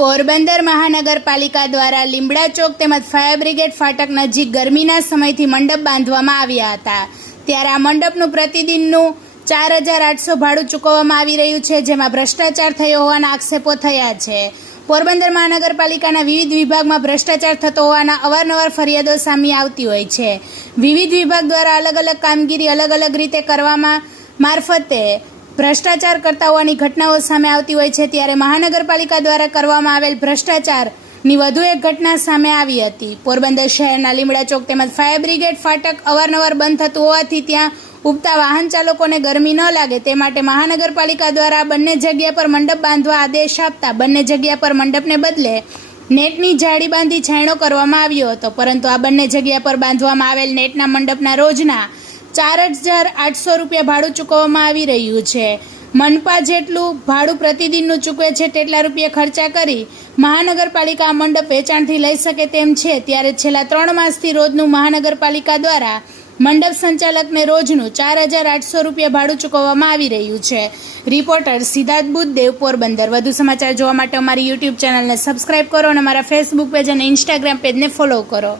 પોરબંદર મહાનગરપાલિકા દ્વારા લીમડા ચોક તેમજ ફાયર બ્રિગેડ ફાટક નજીક ગરમીના સમયથી મંડપ બાંધવામાં આવ્યા હતા, ત્યારે આ મંડપનું પ્રતિદિનનું 4800 ભાડું ચૂકવવામાં આવી રહ્યું છે, જેમાં ભ્રષ્ટાચાર થયો હોવાના આક્ષેપો થયા છે। પોરબંદર મહાનગરપાલિકાના વિવિધ વિભાગમાં ભ્રષ્ટાચાર થતો હોવાના અવારનવાર ફરિયાદો સામે આવતી હોય છે। વિવિધ વિભાગ દ્વારા અલગ અલગ કામગીરી અલગ અલગ રીતે કરવામાં મારફતે ભ્રષ્ટાચાર કરતા હોવાની ઘટનાઓ સામે આવતી હોય છે, ત્યારે મહાનગરપાલિકા દ્વારા કરવામાં આવેલ ભ્રષ્ટાચારની વધુ એક ઘટના સામે આવી હતી। પોરબંદર શહેરના લીમડા ચોક તેમજ ફાયર બ્રિગેડ ફાટક અવારનવાર બંધ થતું હોવાથી ત્યાં ઉગતા વાહન ચાલકોને ગરમી ન લાગે તે માટે મહાનગરપાલિકા દ્વારા બંને જગ્યા પર મંડપ બાંધવા આદેશ આપતા બંને જગ્યા પર મંડપને બદલે નેટની જાળી બાંધી છાંયડો કરવામાં આવ્યો હતો, પરંતુ આ બંને જગ્યા પર બાંધવામાં આવેલ નેટના મંડપના રોજના 4800 રૂપિયા ભાડું ચૂકવવામાં આવી રહ્યું છે। મનપા જેટલું ભાડું પ્રતિદિનનું ચૂકવે છે તેટલા રૂપિયા ખર્ચા કરી મહાનગરપાલિકા આ મંડપ વેચાણથી લઈ શકે તેમ છે, ત્યારે છેલ્લા 3 માસથી રોજનું મહાનગરપાલિકા દ્વારા મંડપ સંચાલકને રોજનું 4800 રૂપિયા ભાડું ચૂકવવામાં આવી રહ્યું છે। રિપોર્ટર સિદ્ધાર્થ બુદ્ધદેવ, પોરબંદર। વધુ સમાચાર જોવા માટે અમારી યુટ્યુબ ચેનલને સબસ્ક્રાઇબ કરો અને અમારા ફેસબુક પેજ અને ઇન્સ્ટાગ્રામ પેજને ફોલો કરો।